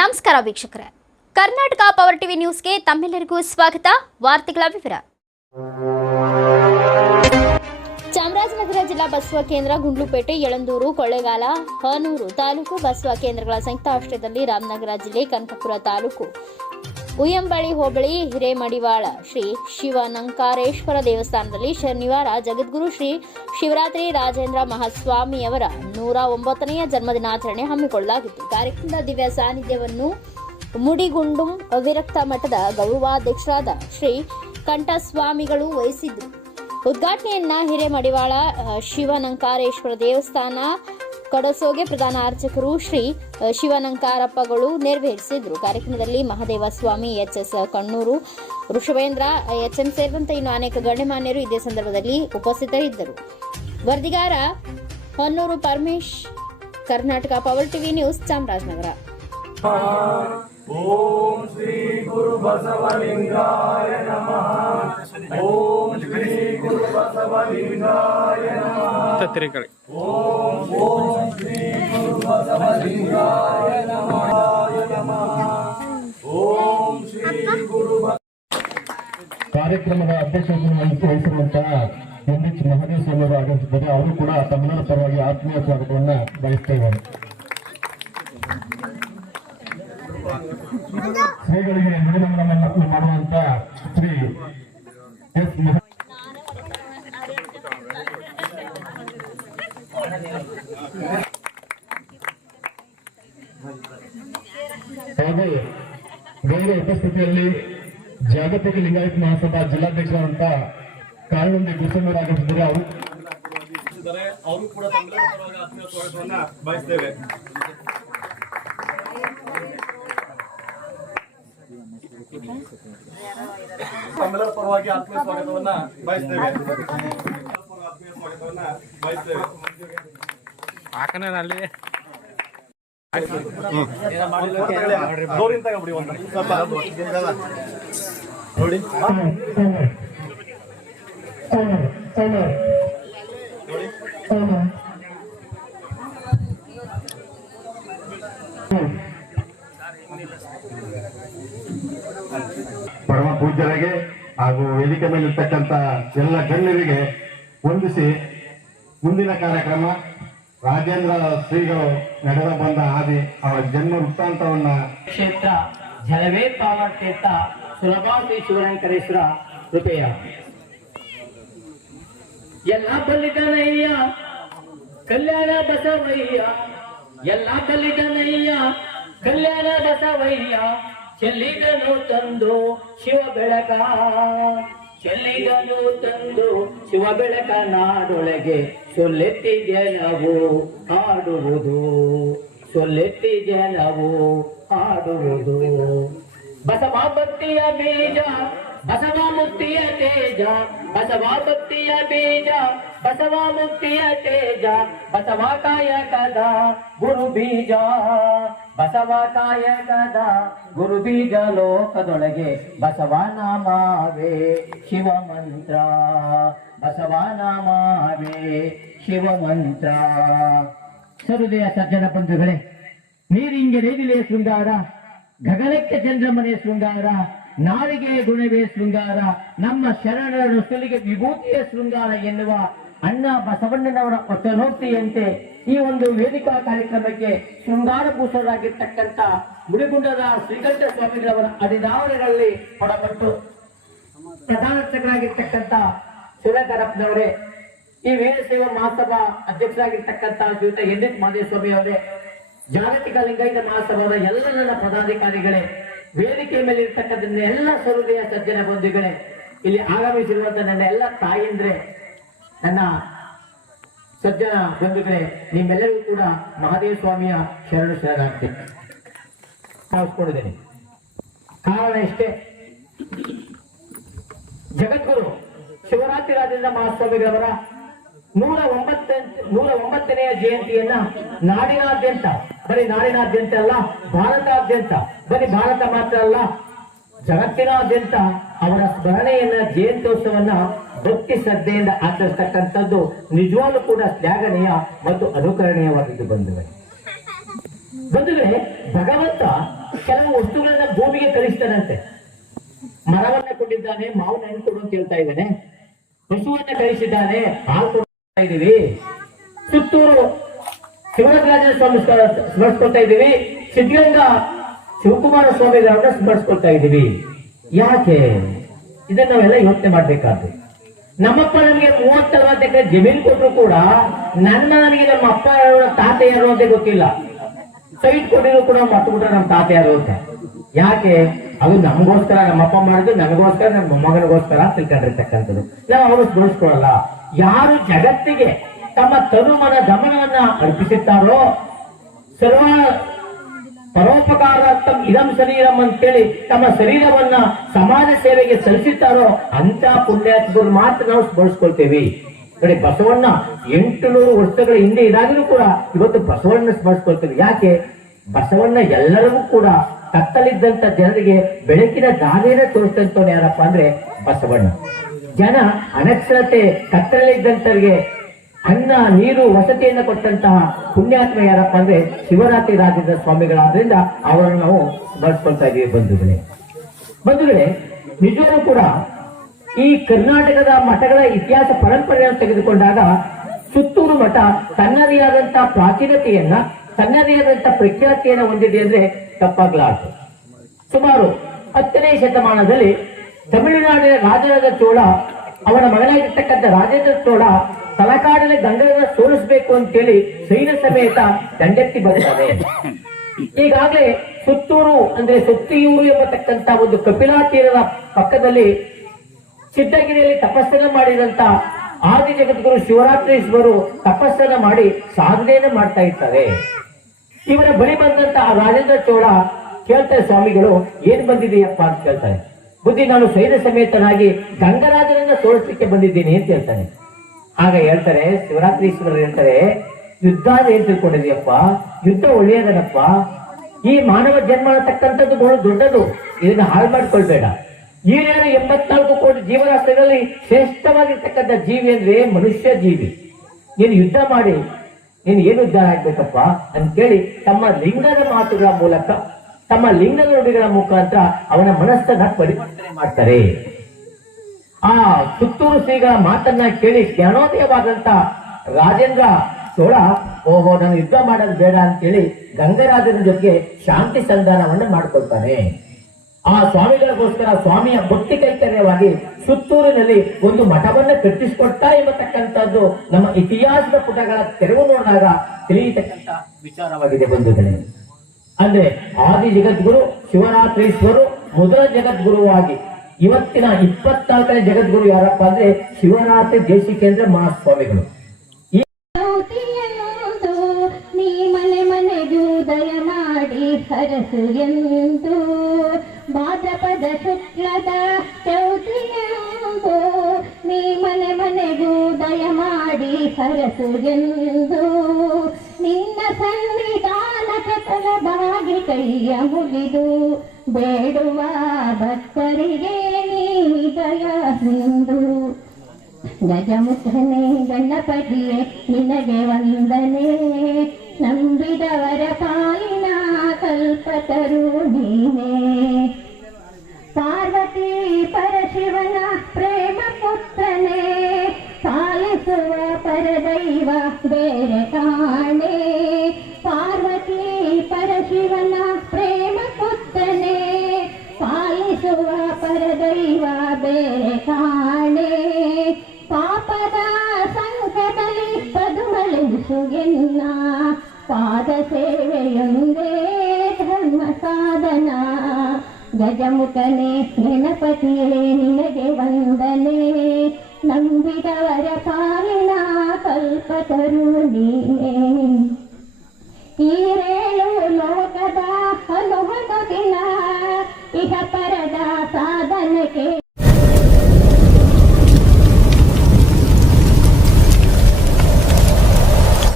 ನಮಸ್ಕಾರ ವೀಕ್ಷಕರೇ. Karnataka power TV ನ್ಯೂಸ್ಗೆ ತಮ್ಮೆಲ್ಲರಿಗೂ ಸ್ವಾಗತ. ವಾರ್ತೆಗಳ ವಿವರ. ಚಾಮರಾಜನಗರ ಜಿಲ್ಲಾ ಬಸವ ಕೇಂದ್ರ ಗುಂಡ್ಲುಪೇಟೆ, ಯಳಂದೂರು, ಕೊಳ್ಳೇಗಾಲ, ಹನೂರು ತಾಲೂಕು ಬಸವ ಕೇಂದ್ರಗಳ ಸಂಯುಕ್ತ ಆಶ್ರಯದಲ್ಲಿ ರಾಮನಗರ ಜಿಲ್ಲೆ ಕನಕಪುರ ತಾಲೂಕು ಉಯ್ಯಂಬಳಿ ಹೋಬಳಿ ಹಿರೇಮಡಿವಾಳ. ಶ್ರೀ ಶಿವನಂಕಾರೇಶ್ವರ ದೇವಸ್ಥಾನದಲ್ಲಿ ಶನಿವಾರ ಜಗದ್ಗುರು ಶ್ರೀ ಶಿವರಾತ್ರಿ ರಾಜೇಂದ್ರ ಮಹಾಸ್ವಾಮಿಯವರ ನೂರ ಒಂಬತ್ತನೆಯ ಜನ್ಮದಿನಾಚರಣೆ ಹಮ್ಮಿಕೊಳ್ಳಲಾಗಿತ್ತು. ಕಾರ್ಯಕ್ರಮದ ದಿವ್ಯ ಸಾನ್ನಿಧ್ಯವನ್ನು ಮುಡಿಗುಂಡುಂ ವಿರಕ್ತ ಮಠದ ಗೌರವಾಧ್ಯಕ್ಷರಾದ ಶ್ರೀ ಕಂಠಸ್ವಾಮಿಗಳು ವಹಿಸಿದ್ರು ಉದ್ಘಾಟನೆಯನ್ನ ಹಿರೇಮಡಿವಾಳ, ಶಿವನಂಕಾರೇಶ್ವರ ದೇವಸ್ಥಾನ ಕಡಸೋಗೆ ಪ್ರಧಾನ ಅರ್ಚಕರು ಶ್ರೀ ಶಿವನಂಕಾರಪ್ಪಗಳು ನೆರವೇರಿಸಿದ್ರು. ಕಾರ್ಯಕ್ರಮದಲ್ಲಿ Mahadeva Swamy H S Kannur Rishabhendra H M ಸೇರಿದಂತೆ ಇನ್ನು ಅನೇಕ ಗಣ್ಯಮಾನ್ಯರು ಇದೇ ಸಂದರ್ಭದಲ್ಲಿ ಉಪಸ್ಥಿತರಿದ್ದರು. ವರದಿಗಾರ Honnur Paramesh Karnataka power TV news Chamarajanagar. ತತ್ತಿರಿ ಕಡೆ ಕಾರ್ಯಕ್ರಮದ ಅಧ್ಯಕ್ಷತೆಯನ್ನು ವಹಿಸಿ- ವಹಿಸಿರುವಂತಹ ಎನ್ ಎಚ್ ಮಹದೇವ ಸ್ವಾಮಿ ಅವರು ಆಗಮಿಸಿದ್ದಾರೆ ಅವರು ಕೂಡ ತಮಿಳುನಾಡು ಪರವಾಗಿ ಆತ್ಮೀಯ ಸ್ವಾಗತವನ್ನು ಬಯಸ್ತೇವೆ ಶ್ರೀಗಳಿಗೆ ನುಡಿನಮನವನ್ನು ಮಾಡುವಂತ ಶ್ರೀ ಎಸ್. ಮಹ ಹಾಗೂ ಗೌರವ ಉಪಸ್ಥಿತಿಯಲ್ಲಿ ಜಾಗತಿಕ ಲಿಂಗಾಯತ್ ಮಹಾಸಭಾ ಜಿಲ್ಲಾಧ್ಯಕ್ಷರಾದಂತ ಕಾರಣಂದಿ ಗುರುಸಂಗರು ಆಗಮಿಸಿದ್ದಾರೆ ಅವರು ಇದ್ದಾರೆ ಅವರು ಕೂಡ ತಮ್ಮೆಲ್ಲರ ಪರವಾಗಿ ಆತ್ಮೀಯ ಸ್ವಾಗತವನ್ನ ಬಯಸ್ತೇವೆ ತಮ್ಮೆಲ್ಲರ ಪರವಾಗಿ ಆತ್ಮೀಯ ಸ್ವಾಗತವನ್ನ ಬಯಸ್ತೇವೆ ಆತ್ಮೀಯ ಸ್ವಾಗತವನ್ನ ಬಯಸ್ತೇವೆ ಹಾಕನೇ ಅಲ್ಲಿ ಪರಮ ಪೂಜ್ಯರಿಗೆ ಹಾಗೂ ವೇದಿಕೆ ಮೇಲಿರ್ತಕ್ಕಂಥ ಎಲ್ಲ ಗಣ್ಯರಿಗೆ ವಂದಿಸಿ ಮುಂದಿನ ಕಾರ್ಯಕ್ರಮ ರಾಜೇಂದ್ರ ಶ್ರೀಗಳು ನಡೆದ ಬಂದ ಹಾದಿ, ಅವರ ಜನ್ಮ ವೃತ್ತಾಂತವನ್ನ ಕ್ಷೇತ್ರ ಜಲವೇ ಪಾವ ಕ್ಷೇತ್ರ ಶ್ರೀ ಶಿವರಂಕರೇಶ್ವರ ಕೃಪೆಯ. ಎಲ್ಲ ಬಲ್ಲಿದನಯ್ಯ ಕಲ್ಯಾಣ ಬಸವಯ್ಯ, ಎಲ್ಲ ಬಲ್ಲಿದನಯ್ಯ ಕಲ್ಯಾಣ ಬಸವಯ್ಯ ಚೆಲ್ಲಿದನು ತಂದು ಶಿವ ಬೆಳಕ. ಚೆಲ್ಲಿದನು ತಂದು ಶಿವ ಬೆಳಕ ನಾಡೊಳಗೆ ಸೊಲ್ಲೆತ್ತಿ ಜನವು ಆಡುವುದು ಸೊಲ್ಲೆತ್ತಿ ಜನವು ಆಡುವುದು ಬಸವ ಭಕ್ತಿಯ ಬೀಜ, ಬಸವ ಮುಕ್ತಿಯ ತೇಜ ಬಸವ ಭಕ್ತಿಯ ಬೀಜ ಬಸವ ಮುಕ್ತಿಯ ತೇಜ ಬಸವ ಕಾಯಕದ ಗುರು ಬೀಜ. ಬಸವ ಕಾಯಕದ ಗುರು ಬೀಜ ಲೋಕದೊಳಗೆ ಬಸವ ನಾಮವೇ ಶಿವ ಮಂತ್ರ ಬಸವ ನಾಮವೇ ಶಿವ ಮಂತ್ರ ಸರುದಯ ಸಜ್ಜನ ಬಂಧುಗಳೇ, ನೀರಿಂಗೆ ರೈದಿಲೆಯ ಶೃಂಗಾರ, ಗಗನಕ್ಕೆ ಚಂದ್ರಮನೆ ಶೃಂಗಾರ ನಾರಿಗೆ ಗುಣವೇ ಶೃಂಗಾರ, ನಮ್ಮ ಶರಣರ ಸುಲಿಗೆ ವಿಭೂತಿಯ ಶೃಂಗಾರ ಎನ್ನುವ ಅಣ್ಣ ಬಸವಣ್ಣನವರ ಒತ್ತನೋಕ್ತಿಯಂತೆ ಈ ಒಂದು ವೇದಿಕಾ ಕಾರ್ಯಕ್ರಮಕ್ಕೆ ಶೃಂಗಾರ ಭೂಷರಾಗಿರ್ತಕ್ಕಂಥ ಮುಡಿಗುಂಡದ ಶ್ರೀಕಂಠ ಸ್ವಾಮಿಗಳವರ ಅಧಿದಾವಣೆಗಳಲ್ಲಿ ಒಳಪಟ್ಟು ಪ್ರಧಾನರ್ಥಗಳಾಗಿರ್ತಕ್ಕಂಥ ಶಿವಕರಪ್ಪನವರೇ, ಈ ವೀರಶೈವ ಮಹಾಸಭಾ ಅಧ್ಯಕ್ಷರಾಗಿರ್ತಕ್ಕಂಥ ಶ್ರೀಯುತ ಎನ್ ಎಸ್ ಮಾದೇಸ್ವಾಮಿ ಅವರೇ ಜಾಗತಿಕ ಲಿಂಗಾಯತ ಮಹಾಸಭಾದ ಎಲ್ಲ ನನ್ನ ಪದಾಧಿಕಾರಿಗಳೇ ವೇದಿಕೆ ಮೇಲೆ ಇರ್ತಕ್ಕಂಥ ಎಲ್ಲ ಸರ್ವೇಯ ಸಜ್ಜನ ಬಂಧುಗಳೇ, ಇಲ್ಲಿ ಆಗಮಿಸಿರುವಂತ ನನ್ನ ಎಲ್ಲ ತಾಯಂದ್ರೆ, ನನ್ನ ಸಜ್ಜನ ಬಂಧುಗಳೇ, ನಿಮ್ಮೆಲ್ಲರಿಗೂ ಕೂಡ ಮಹಾದೇವ ಸ್ವಾಮಿಯ ಶರಣು ಶರಣಾರ್ಥಿ ಭಾವಿಸ್ಕೊಂಡಿದ್ದೇನೆ ಕಾರಣ ಇಷ್ಟೇ. ಜಗದ್ಗುರು ಶಿವರಾತ್ರಿ ರಾಜೇಂದ್ರ ಮಹಾಸ್ವಾಮಿಗಳವರ ನೂರ ಒಂಬತ್ತ ನೂರ ಒಂಬತ್ತನೆಯ ಜಯಂತಿಯನ್ನ ನಾಡಿನಾದ್ಯಂತ ಬರೀ ನಾಡಿನಾದ್ಯಂತ ಅಲ್ಲ, ಭಾರತಾದ್ಯಂತ. ಬರೀ ಭಾರತ ಮಾತ್ರ ಅಲ್ಲ, ಜಗತ್ತಿನಾದ್ಯಂತ ಅವರ ಸ್ಮರಣೆಯನ್ನ, ಜಯಂತ್ಯೋತ್ಸವನ್ನ ಭಕ್ತಿ ಶ್ರದ್ಧೆಯಿಂದ ಆಚರಿಸ್ತಕ್ಕಂಥದ್ದು ನಿಜವಾಗ್ಲೂ ಕೂಡ ಶ್ಲಾಘನೀಯ ಮತ್ತು ಅನುಕರಣೀಯವಾಗಿದ್ದು ಬಂದಿವೆ ಬಂಧುಗಳೇ, ಭಗವಂತ ಕೆಲವು ವಸ್ತುಗಳನ್ನ ಭೂಮಿಗೆ ಕಳಿಸ್ತಾನಂತೆ. ಮರವನ್ನ ಕೊಟ್ಟಿದ್ದಾನೆ ಮಾವನ ಹಣ್ಣು ಕೊಡು ಅಂತ ಹೇಳ್ತಾ ಇದ್ದಾನೆ. ಹಸುವನ್ನ ಕಳಿಸಿದ್ದಾನೆ, ಹಾಲು ಕೊಡ್ತಾ ಇದೀವಿ ಸುತ್ತೂರು ಶಿವರಾಜರಾಜ ಸ್ವಾಮಿ ಸ್ಮ- ಸ್ಮರಿಸ್ಕೊಳ್ತಾ ಇದ್ದೀವಿ. ಸಿದ್ಧಗಂಗ ಶಿವಕುಮಾರ ಸ್ವಾಮಿಗಳನ್ನ ಸ್ಮರಿಸ್ಕೊಳ್ತಾ ಇದ್ದೀವಿ. ಯಾಕೆ? ಇದನ್ನ ನಾವೆಲ್ಲ ಯೋಚನೆ ಮಾಡ್ಬೇಕಾದ್ರೆ ನಮ್ಮಪ್ಪ ನಮಗೆ ಮೂವತ್ತರ ನಲವತ್ತು ಎಕರೆ ಜಮೀನು ಕೊಟ್ಟರು ಕೂಡ ನನ್ನ ನನಗೆ ನಮ್ಮ ಅಪ್ಪ ಯಾರು, ತಾತ ಯಾರು ಅಂತ ಗೊತ್ತಿಲ್ಲ. ಸೈಟ್ ಕೊಟ್ಟಿದ್ರು ಕೂಡ ಕೂಡ ನಮ್ಮ ತಾತ ಯಾರು ಅಂತ. ಯಾಕೆ? ಅದು ನಮಗೋಸ್ಕರ ನಮ್ಮಪ್ಪ ಮಾಡಿದ್ದು ನಮಗೋಸ್ಕರ ನಮ್ಮ ಮೊಮ್ಮಗನಿಗೋಸ್ಕರ ತಿಳ್ಕೊಂಡಿರ್ತಕ್ಕಂಥದ್ದು. ನಾವು ಅವರು ಸ್ಮರಿಸ್ಕೊಳಲ್ಲ ಯಾರು ಜಗತ್ತಿಗೆ ತಮ್ಮ ತನುಮನ ಗಮನವನ್ನ ಅರ್ಪಿಸುತ್ತಾರೋ? ಸರ್ವ ಪರೋಪಕಾರಾರ್ಥಂ ಇದಂ ಶರೀರಂ ಅಂತೇಳಿ ತಮ್ಮ ಶರೀರವನ್ನ ಸಮಾಜ ಸೇವೆಗೆ ಸಲ್ಲಿಸುತ್ತಾರೋ ಅಂತ ಪುಣ್ಯಾತ್ಮರು ಮಾತ್ರ ನಾವು ಸ್ಮರಿಸ್ಕೊಳ್ತೇವೆ. ನೋಡಿ, ಬಸವಣ್ಣ ಎಂಟು ನೂರು ವರ್ಷಗಳ ಹಿಂದೆ ಇದಾಗಲೂ ಕೂಡ ಇವತ್ತು ಬಸವಣ್ಣ ಸ್ಮರಿಸ್ಕೊಳ್ತೇವೆ. ಯಾಕೆ? ಬಸವಣ್ಣ ಎಲ್ಲರಿಗೂ ಕೂಡ ಕತ್ತಲಿದ್ದಂತ ಜನರಿಗೆ ಬೆಳಕಿನ ದಾರಿಯನ್ನ ತೋರಿಸ್ತಂತವನು ಯಾರಪ್ಪ ಅಂದ್ರೆ ಬಸವಣ್ಣ. ಜನ ಅನಕ್ಷರತೆ ಕತ್ತಲಿದ್ದಂತವರಿಗೆ ಅನ್ನ, ನೀರು, ವಸತಿಯನ್ನು ಕೊಟ್ಟಂತಹ ಪುಣ್ಯಾತ್ಮ ಯಾರಪ್ಪ ಅಂದ್ರೆ ಶಿವರಾತ್ರಿ ರಾಜ್ಯದ ಸ್ವಾಮಿಗಳಾದ್ರಿಂದ ಅವರನ್ನು ನಾವು ಬಳಸ್ಕೊಳ್ತಾ ಇದೀವಿ ಬಂಧುಗಳೇ. ಬಂಧುಗಳೇ ನಿಜವೂ ಕೂಡ ಈ ಕರ್ನಾಟಕದ ಮಠಗಳ ಇತಿಹಾಸ ಪರಂಪರೆಯನ್ನು ತೆಗೆದುಕೊಂಡಾಗ ಸುತ್ತೂರು ಮಠ ತನ್ನದೇ ಆದಂತಹ ಪ್ರಾಚೀನತೆಯನ್ನ ತನ್ನದೇ ಆದಂತಹ ಪ್ರಖ್ಯಾತಿಯನ್ನು ಹೊಂದಿದೆ ಅಂದ್ರೆ ತಪ್ಪಾಗ್ಲಾರ್ದು. ಸುಮಾರು ಹತ್ತನೇ ಶತಮಾನದಲ್ಲಿ ತಮಿಳುನಾಡಿನ ರಾಜರಾಜ ಚೋಳ ಅವನ ಮಗನಾಗಿರ್ತಕ್ಕಂಥ ರಾಜೇಂದ್ರ ಚೋಳ ತಲಕಾಡಿನ ಗಂಗರನ್ನ ಸೋಲಿಸಬೇಕು ಅಂತೇಳಿ ಸೈನ ಸಮೇತ ದಂಡೆತ್ತಿ ಬರುತ್ತಾರೆ ಈಗಾಗಲೇ ಸುತ್ತೂರು, ಅಂದ್ರೆ ಸುತ್ತಿಯೂರು ಎಂಬತಕ್ಕಂತ ಒಂದು ಕಪಿಲಾ ತೀರದ ಪಕ್ಕದಲ್ಲಿ ಸಿದ್ಧಗಿರಿಯಲ್ಲಿ ತಪಸ್ಸನ್ನು ಮಾಡಿದಂತ ಆದಿ ಜಗದ್ಗುರು ಶಿವರಾತ್ರೀಶ್ವರು ತಪಸ್ಸನ್ನ ಮಾಡಿ ಸಾಧನೆಯನ್ನ ಮಾಡ್ತಾ ಇರ್ತಾರೆ ಇವರ ಬಳಿ ಬಂದಂತ ರಾಜೇಂದ್ರ ಚೋಳ ಕೇಳ್ತಾರೆ ಸ್ವಾಮಿಗಳು, ಏನ್ ಬಂದಿದೆಯಪ್ಪ ಅಂತ ಕೇಳ್ತಾರೆ. ಬುದ್ಧಿ ನಾನು ಸೈನ್ಯ ಸಮೇತನಾಗಿ ಗಂಗರಾಜನನ್ನ ಸೋಲಿಸ್ಲಿಕ್ಕೆ ಬಂದಿದ್ದೀನಿ ಅಂತ ಹೇಳ್ತಾನೆ. ಆಗ ಹೇಳ್ತಾರೆ ಶಿವರಾತ್ರೀಶ್ವರರು ಹೇಳ್ತಾರೆ ಯುದ್ಧ ಏನ್ ತಿಳ್ಕೊಂಡಿದ್ಯಪ್ಪ ಯುದ್ಧ ಒಳ್ಳೆಯದನಪ್ಪ. ಈ ಮಾನವ ಜನ್ಮ ಅನ್ನತಕ್ಕಂಥದ್ದು ಬಹಳ ದೊಡ್ಡದು. ಇದನ್ನ ಹಾಳು ಮಾಡ್ಕೊಳ್ಬೇಡ. ನೀನೇನು ಎಂಬತ್ನಾಲ್ಕು ಕೋಟಿ ಜೀವರಾಶಿಗಳಲ್ಲಿ ಶ್ರೇಷ್ಠವಾಗಿರ್ತಕ್ಕಂಥ ಜೀವಿ ಅಂದ್ರೆ ಮನುಷ್ಯ ಜೀವಿ. ನೀನು ಯುದ್ಧ ಮಾಡಿ, ನೀನು ಏನು ಉದ್ಧಾರ ಆಗ್ಬೇಕಪ್ಪ? ಅಂತೇಳಿ ತಮ್ಮ ಲಿಂಗದ ಮಾತುಗಳ ಮೂಲಕ, ತಮ್ಮ ಲಿಂಗದ ನುಡಿಗಳ ಮುಖಾಂತರ ಅವನ ಮನಸ್ಸನ್ನ ಪರಿವರ್ತನೆ ಮಾಡ್ತಾರೆ. ಆ ಸುತ್ತೂರು ಶ್ರೀಗಳ ಮಾತನ್ನ ಕೇಳಿ ಜ್ಞಾನೋದಯವಾದಂತ ರಾಜೇಂದ್ರ ಚೋಳ ಓಹೋ, ನಾನು ಯುದ್ಧ ಮಾಡೋದು ಬೇಡ ಅಂತೇಳಿ ಗಂಗರಾಜನ ಜೊತೆಗೆ ಶಾಂತಿ ಸಂಧಾನವನ್ನು ಮಾಡ್ಕೊಳ್ತಾನೆ. ಆ ಸ್ವಾಮಿಗಳಿಗೋಸ್ಕರ ಸ್ವಾಮಿಯ ಭಕ್ತಿ ಕೈಕರ್ಯವಾಗಿ ಸುತ್ತೂರಿನಲ್ಲಿ ಒಂದು ಮಠವನ್ನ ಕಟ್ಟಿಸಿಕೊಡ್ತಾ ಎಂಬತಕ್ಕಂಥದ್ದು ನಮ್ಮ ಇತಿಹಾಸದ ಪುಟಗಳ ತೆರವು ನೋಡಿದಾಗ ತಿಳಿಯತಕ್ಕಂತ ವಿಚಾರವಾಗಿದೆ ಬಂಧುಗಳೇ. ಅಂದ್ರೆ ಆದಿ ಜಗದ್ಗುರು, ಶಿವರಾತ್ರೀಶ್ವರು, ಮೊದಲ ಜಗದ್ಗುರುವಾಗಿ ಇವತ್ತಿನ ಇಪ್ಪತ್ನಾಲ್ಕನೇ ಜಗದ್ಗುರು ಯಾರಪ್ಪ ಅಂದ್ರೆ ಶಿವರಾತ್ರಿ ದೇಶಿಕೇಂದ್ರ ಮಹಾಸ್ವಾಮಿಗಳು. ನೀ ಮನೆ ಮನೆಗೂ ದಯ ಮಾಡಿ ಹರಸು ಎಂದು. ಭಾದ್ರಪದ ಶುಕ್ಲದ ಚೌತಿಯಂದು ನೀ ಮನೆ ಮನೆಗೂ ದಯ ಮಾಡಿ ಹರಸು ಎಂದು. ನಿನ್ನ ಸನ್ನಿಧಾನಕ್ಕೆ ತಲಬಾಗಿ ಕೈಯ ಮುಗಿದು ಬೇಡುವ ಭಕ್ತರಿಗೆ ನೀ ದಯ ಸಿಂಧು. ಗಜಮುಖನೇ ಗಣಪತಿಯೇ, ನಿನಗೆ ವಂದನೆ. ನಂಬಿದವರ ಪಾಲಿನ ಕಲ್ಪತರು ನೀನೇ. ಪಾರ್ವತಿ ಪರಶಿವನ ಪ್ರೇಮ ಪುತ್ರನೇ, ಪಾಲಿಸುವ ಪರದೈವ ಬೇರೆ ಕಾಣೆ. ಪರದೈವ ಬೇರೆ ಕಾಣೆ. ಪಾಪದ ಸಂಕಟದಲ್ಲಿ ಪದುಮಳಿಸುಗೆನ್ನ ಪಾದ ಸೇವೆಯೊಂದೇ ಧರ್ಮ ಸಾಧನ. ಗಜಮುಖನೇ, ಗಣಪತಿಯೇ, ನಿನಗೆ ವಂದನೆ. ನಂಬಿದವರ ಪಾಲಿನ ಕಲ್ಪತರು ನೀನೇ